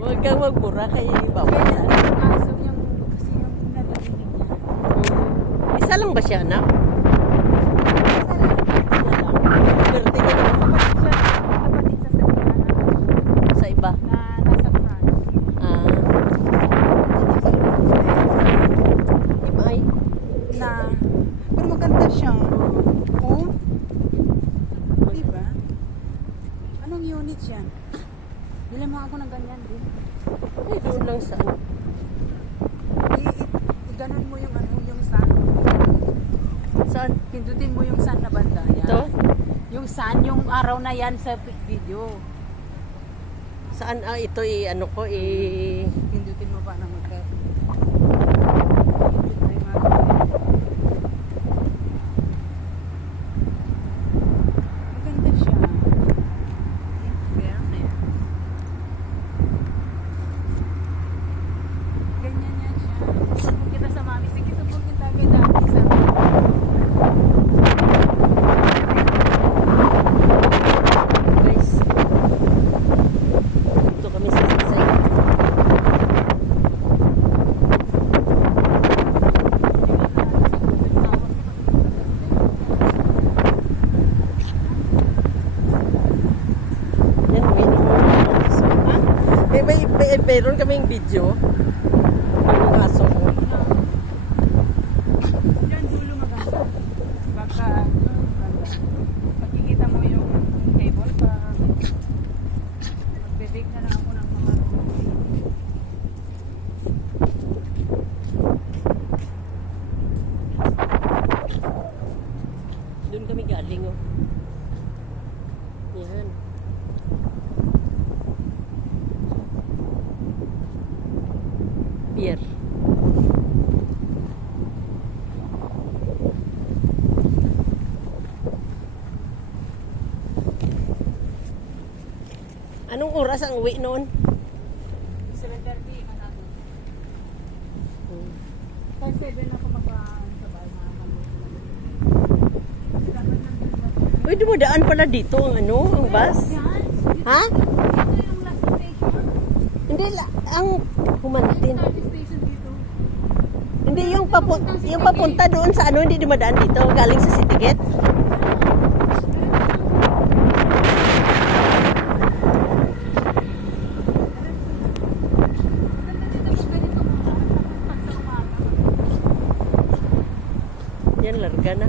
Huwag kang magbura kay bawal Kaya sa yung aso yung kasi yung narinig niya. Isa lang ba siya, anak? Isa lang. Swerte ka naman Kapatid siya. Kapatid sa sa iba. na nasa France. Ah. Imay. Na, pero maganda siya. Oh. Diba? Anong unit yan? Bilang mo ako ng ganyan din. Ay, doon lang sa ano. I-ganon mo yung ano, yung sun. Saan? Pindutin mo yung sun na banda. Yan. Ito? Yung sun, yung araw na yan sa video. Saan? Ah, ito ano ko, Pindutin mo para magka... Maganda siya. In fairness. Ganyan yan siya. Subok kita sa mami. Sige, subok kita kay dati sa guys. Dito kami sa Saysay. Yan, aso. Ha? Mayroon kaming video. Yung aso ko. Diyan dulo maganda. Baka, pagkikita mo yung cable pa, magbibig na lang ako ng mga Doon kami galing, oh. Yan. Pier. Anong oras ang uwi noon? 7:30 kasado. 5:07 ako magpasabay mga kaluto. Uy, dumadaan pala dito ang ano, ang bus. Ha? Ito yung last station. Hindi, ang humantin. Last station dito. Hindi, yung papunta doon sa ano, hindi dumadaan dito. Galing sa City Gate. Yan, larga na.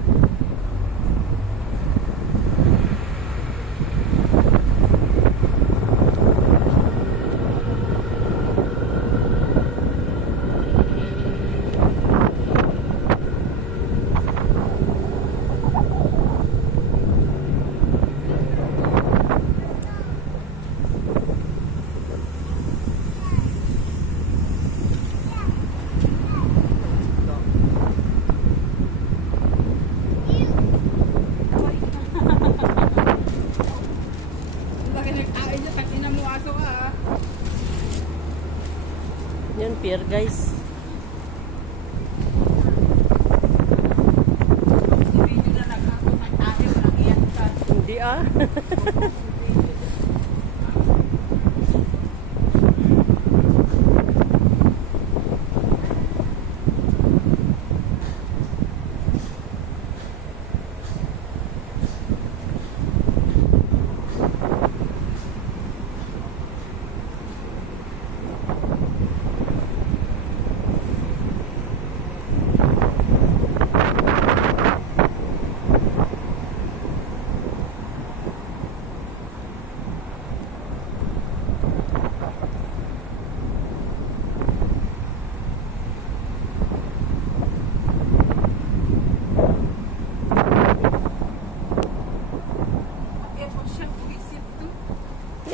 Yan, pier, guys. Hindi ah.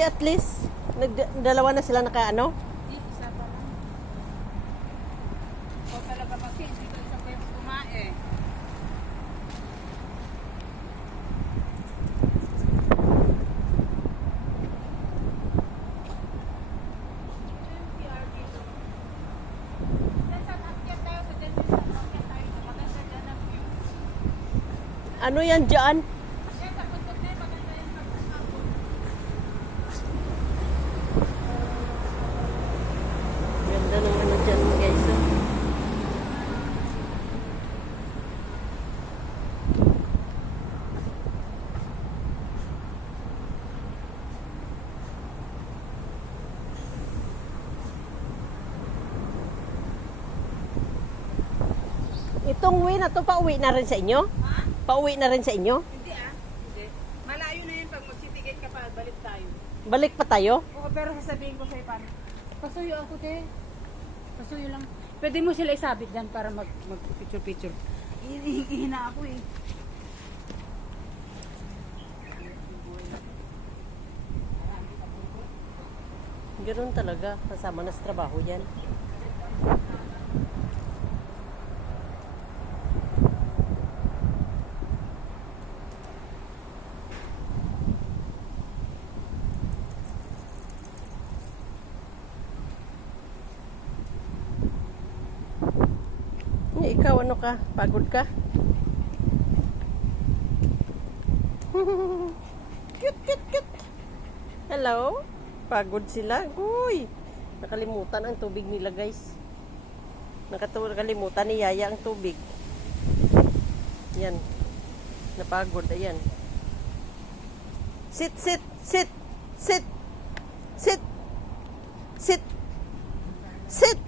At least, dalawa na sila naka ano? Isa pa lang. O talaga kasi, dito isa pa yung kumain. Ano yan dyan? Itong way na to, pauwi na rin sa inyo? Ha? Pauwi na rin sa inyo? Hindi Hindi. Malayo na yun pag magsitigate ka pa, balik tayo. Balik pa tayo? Oo, pero sasabihin ko sa'yo paano. Pasuyo ako, te. Pasuyo lang. Pwede mo sila isabit dyan para mag-picture-picture. Ihina ako eh. Ganoon talaga, kasama na sa trabaho yan. Ikaw, ano ka? Pagod ka? Cute, cute, cute. Hello? Pagod sila. Uy! Nakalimutan ang tubig nila, guys. Nakalimutan ni Yaya ang tubig. Yan. Napagod. Ayan. Sit, sit, sit, sit, sit, sit, sit.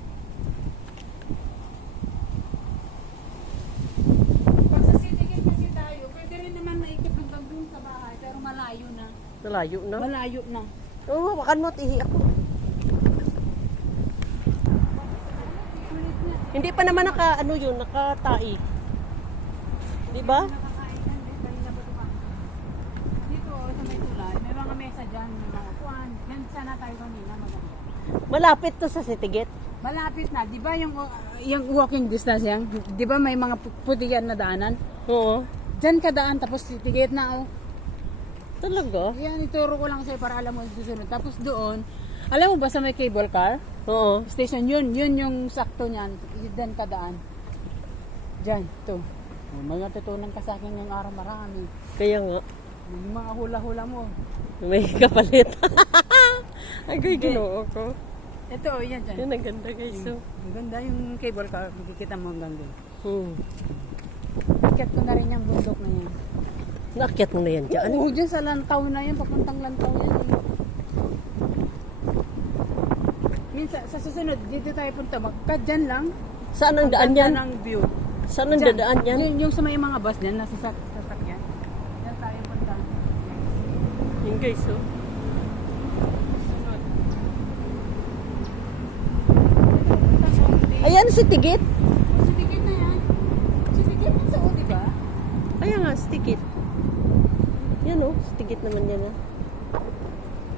Pag sa sitigate kasi tayo, pwede rin naman maikot hanggang dun sa bahay, pero malayo na. Nalayo na. Malayo na. Oo, wakan mo, tihi ako. Hindi pa naman ano yun, nakatai. Di ba? Nakakain yan, kanina pa ito. Dito, sa may tulay, may mga mesa dyan, may mga kuwan. Yan sana tayo kanina, maganda. Malapit to sa Sitigit. Malapit na, di ba yung walking distance yan? Di ba may mga putigan na daanan? Oo. Diyan ka daan, tapos titigit na, oh. Talaga? Yan, ituro ko lang sa'yo para alam mo yung susunod. Tapos doon, alam mo ba sa may cable car? Oo. Station yun yung sakto niyan. Diyan ka daan. Diyan, to. Oh, may matutunan ka sa akin ngayong araw marami. Kaya nga. Yung mga hula-hula mo. May kapalit. Agoy, ginoo ko. Ito, oh, yan dyan. Yan ang ganda, guys. So. Ang ganda yung cable car. Makikita mo hanggang doon. Ikat ko na rin yung bundok na yan. Naakyat mo na yan dyan. Oo, dyan sa lantaw na yan. Papuntang lantaw yan. Eh. Minsan, sa susunod, dito tayo punta. Dyan lang. Saan ang daan ganda yan? ng view. Saan ang Dyan. dadaan yan? Yung sa may mga bus dyan, nasa sasakyan. Dyan tayo punta. Yan, guys. So. Sunod. Ayan, Sitigit. Sitigit na yan. Sitigit na sa o, diba? Kaya nga, Sitigit. Yan oh, Sitigit naman yan ah.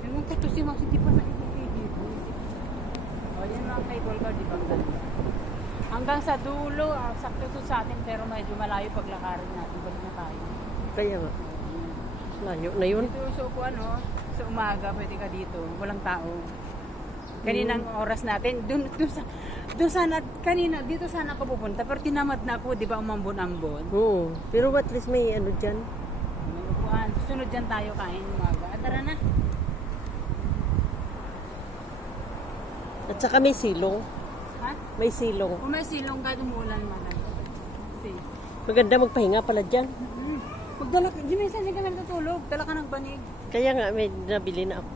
Ewan ko to si Max, hindi pa nakikita dito. O, yan mga cable car, di ba? Ang ganda. Hanggang sa dulo, sakto to sa atin, pero medyo malayo paglakarin natin. Balik na tayo. Kaya nga. Layo na yun. Dito sa upuan, no? Sa umaga, pwede ka dito. Walang tao. Kaninang oras natin, dun sana, kanina, dito sana ako pupunta, pero tinamad na ako, di ba, umambon-ambon. Oo. Pero at least may ano dyan. May upuan. Sunod dyan tayo kain umaga. Tara na. At saka may silong. Ha? May silong. Kung may silong ka, umulan man. See. Maganda magpahinga pala dyan. Pagdala ka, di minsan hindi ka natutulog. Dala ka ng banig. Kaya nga, may nabili na ako.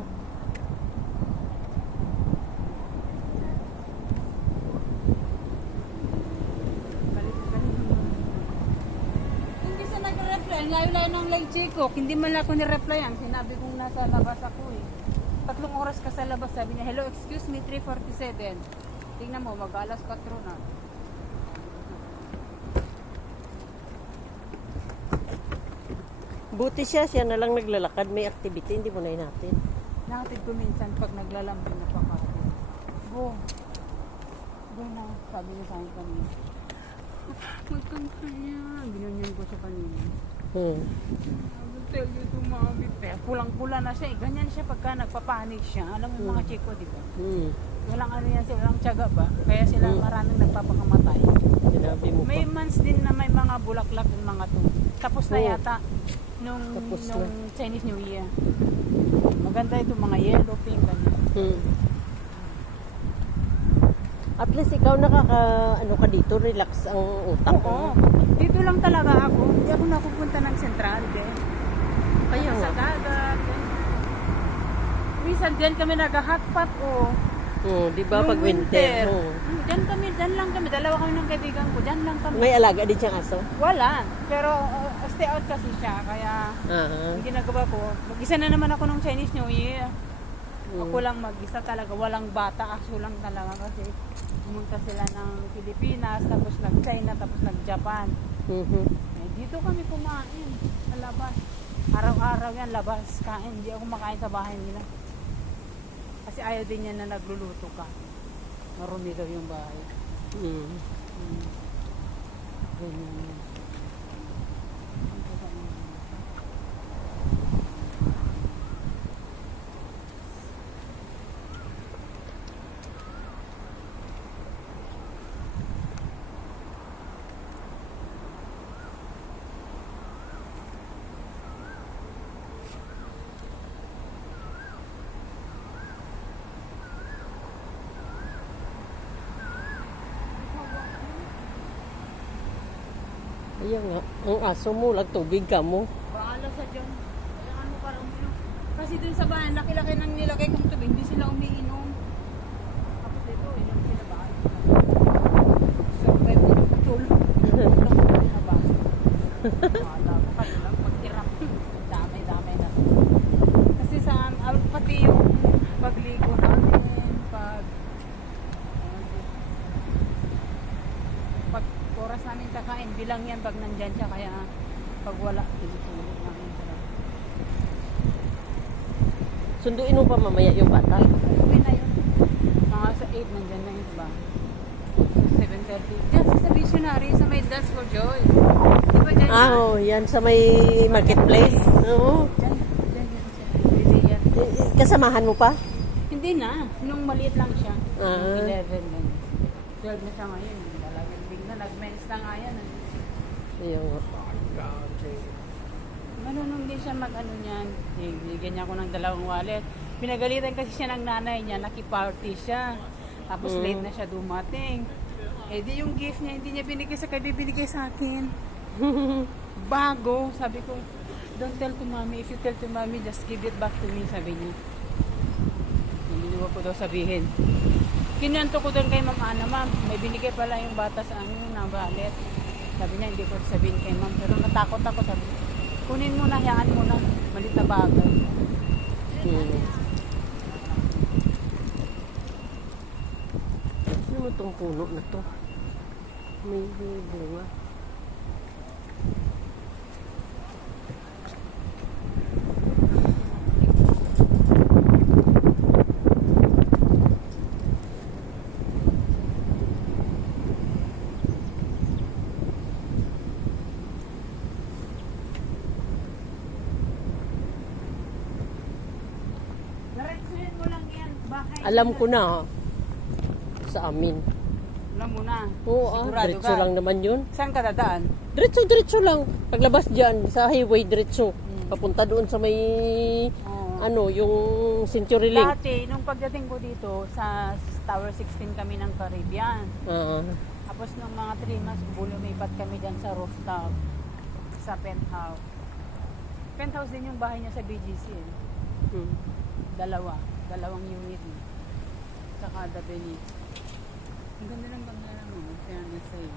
Hindi siya nag-reply. Ang layo-layo ng live check ko. Hindi man lang ako ni-replyan. Sinabi kong nasa labas ako eh. 3 oras ka sa labas. Sabi niya, hello, excuse me, 3:47. Tingnan mo, mag-alas 4 na. Buti siya na lang naglalakad. May activity, hindi mo na natin. Nakatid ko minsan pag naglalambing na pakapo. Go. Go na. Sabi niya sa akin kanina. Magkangkaya. Binunyan ko sa kanina. I will tell you to mommy. Pero pulang-pula na siya eh. Ganyan siya pagka nagpapanik siya. Alam mo yung mga chico, di ba? Walang ano yan sila, walang tiyaga ba? Kaya sila maraming nagpapakamatay. Sinabi mo May pa. months din na may mga bulaklak yung mga to. Tapos na Oo. yata nung Tapos na. Chinese New Year. Maganda ito mga yellow, pink, ganyan. At least ikaw ano ka dito, relax ang utak Oo. mo. Dito lang talaga ako. Hindi ako napupunta ng sentral din. Kaya Sa nga. dagat. Minsan din kami nag-hotpot o Oh, di ba Nung pag winter? Oh. Dyan lang kami. Dalawa kami ng kaibigan ko. Dyan lang kami. May alaga din siyang aso? Wala. Pero stay out kasi siya. Kaya Ah. ang ginagawa ko, mag-isa na naman ako ng Chinese New Year. Mm. Ako lang mag-isa talaga. Walang bata. Aso lang talaga kasi pumunta sila ng Pilipinas, tapos nag-China, tapos nag-Japan. Mhm. Eh, dito kami kumain sa labas. Araw-araw yan, labas, kain. Hindi ako makain sa bahay nila. Kasi ayaw din niya na nagluluto ka. Marumi daw yung bahay. Mm. Ganyan yun. Ayan nga. Ang aso mo, tubig ka mo. Bahala sa dyan. Kailangan mo para uminom. Kasi dun sa bahay, laki-laki nang nilagay kong tubig. Hindi sila umiinom. Tapos ito, inom sila bahay. Survive ko ng tulog. Bahala ko. Kayo lang magtirap. Damay-damay na. Kasi sa pati yung pagligo namin, pag oras namin kakain, bilang yan pag nandyan siya, kaya pag wala, tinutulog namin talaga. Sunduin mo pa mamaya yung bata. Uwi na yun. Mga sa 8, nandyan na yun, diba? 7:30. Diyan sa Visionary, sa may Dance for Joy. Di ba dyan? Ah, oh, yan sa may marketplace. Oo. Dyan siya. Hindi yan. Kasamahan mo pa? Hindi na. Nung maliit lang siya. Ah. Nung 11, ganyan. 12 na siya ngayon. Talagang bigla, nag-mens na nga yan. Ayun nga. Manunong din siya mag-ano niyan. Bigyan niya ako ng 2 wallet. Pinagalitan kasi siya ng nanay niya, nakiparty siya. Tapos late na siya dumating. Eh di yung gift niya, hindi niya binigay sa kanya, binigay sa akin. Bago, sabi ko, don't tell to mommy. If you tell to mommy, just give it back to me, sabi niya. Nililuwa ko daw sabihin. Kinanto ko doon kay Ma'am Ana, ma'am, may binigay pala yung bata sa ano, na wallet. Sabi niya, hindi ko sabihin kay ma'am. Pero natakot ako, sabi niya. Kunin mo na, hayaan mo na. Malit na bagay. Ano mo itong puno na to? May bunga. Naretsuhin mo lang yan. Bahay. Alam ko na sa amin. Alam mo na. Oo, Sigurado diretso ka. lang naman yun. Saan ka dadaan? Diretso lang. Paglabas dyan, sa highway, diretso. Papunta doon sa may, Oo. ano, yung Century Link. Dati, nung pagdating ko dito, sa Tower 16 kami ng Caribbean. Ah, Tapos nung mga 3 months, lumipat kami dyan sa rooftop. Sa penthouse. Penthouse din yung bahay niya sa BGC. Eh. Dalawang unit. Eh. Saka the Venice. Ang ganda ng bangala mo. Kaya sa'yo.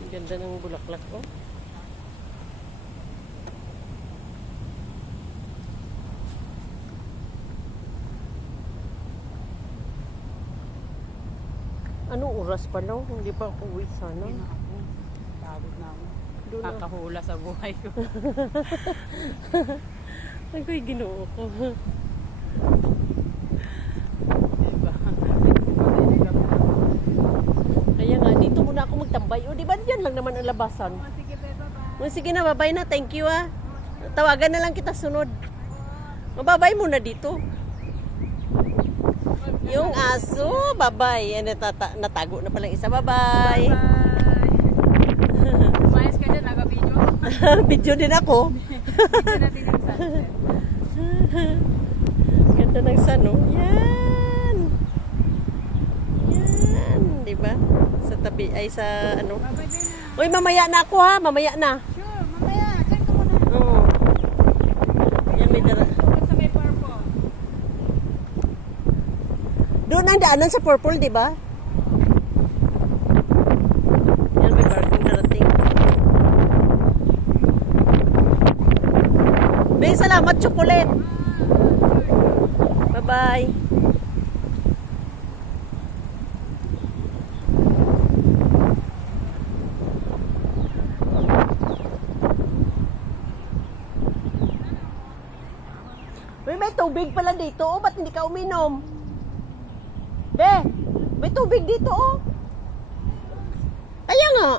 ang ganda ng bulaklak ko. Anong oras pa lang? Hindi pa ako uwi sana. Hindi na ako. Pagod na ako. Doon na. Kakahula sa buhay ko. Ako'y ginoo ko. Diba? Kaya nga, dito muna ako magtambay. O, di ba dyan lang naman ang labasan? Sige, bye-bye. O, sige na, babay na. Thank you, ah. Tawagan na lang kita sunod. Mababay muna dito. Yung aso, babay. Natago na palang isa. Babay. Umayos ka dyan, naga-video. Video din ako. Video natin yung sunset. Ganda ng sun, oh. Yan. Yan, di ba? Sa tabi, ay sa ano. Bye-bye din na. Uy, mamaya na ako, ha. Mamaya na. Sure, mamaya. Saan ka muna? Oo. Yan, may dara. Sa may park. Doon ang daanan sa purple, di ba? Yan, may bagong narating. May salamat, chocolate. Bye-bye. May tubig pala dito. Oh, ba't hindi ka uminom? Be, may tubig dito, oh. Kaya nga.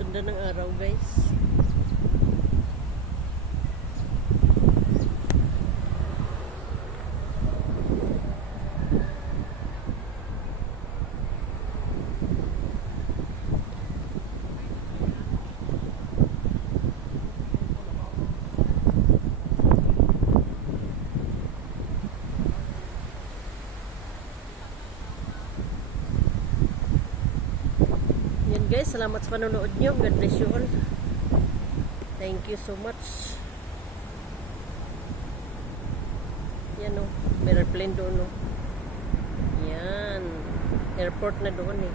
Ganda ng araw, guys. Yan guys, salamat sa panonood nyo. God bless you all. Thank you so much. Yan o, may airplane doon o. Yan, airport na doon eh.